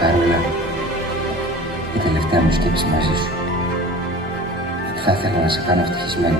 Κάρολα, η τελευταία μου σκέψη μαζί σου. Θα ήθελα να σε κάνω ευτυχισμένη.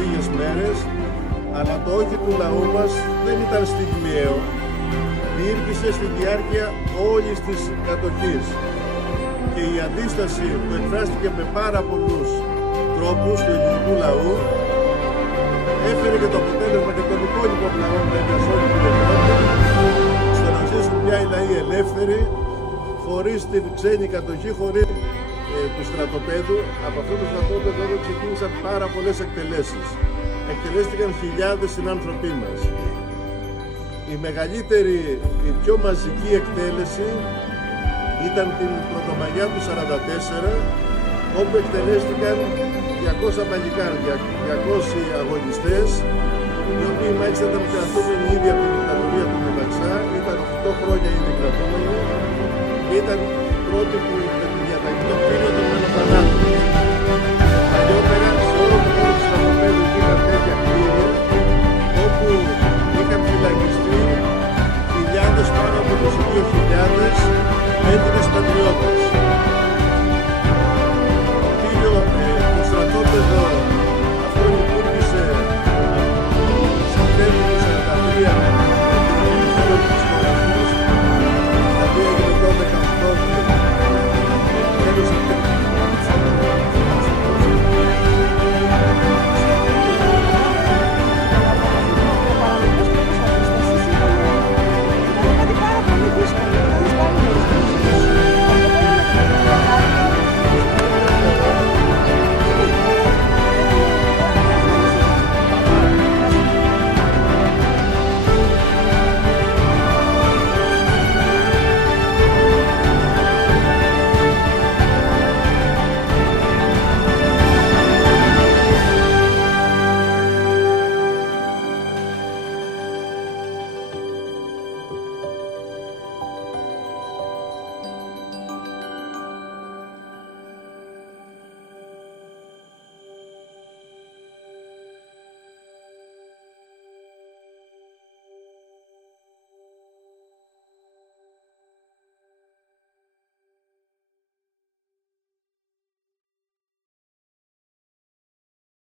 Λίγες μέρες, αλλά το όχι του λαού μας δεν ήταν στιγμιαίο. Διήρκησε στη διάρκεια όλης της κατοχής και η αντίσταση που εκφράστηκε με πάρα πολλούς τρόπους του ελληνικού λαού έφερε και το αποτέλεσμα και των υπόλοιπων λαών βέβαια σε όλη την Ευρώπη στο να ζήσουν πια οι λαοί ελεύθεροι, χωρίς την ξένη κατοχή, χωρίς του στρατοπέδου. Από αυτό το στρατόπεδο εδώ ξεκίνησαν πάρα πολλές εκτελέσεις. Εκτελέστηκαν χιλιάδες συνάνθρωποι μας. Η μεγαλύτερη, η πιο μαζική εκτέλεση ήταν την Πρωτομαγιά του 1944, όπου εκτελέστηκαν 200 παλικάρια, 200 αγωνιστές, οι οποίοι μάλιστα ήταν κρατούμενοι ήδη από την δικτατορία του Μεταξά, ήταν 8 χρόνια ήδη κρατούμενοι και ήταν οι πρώτοι που με τη διαταγή των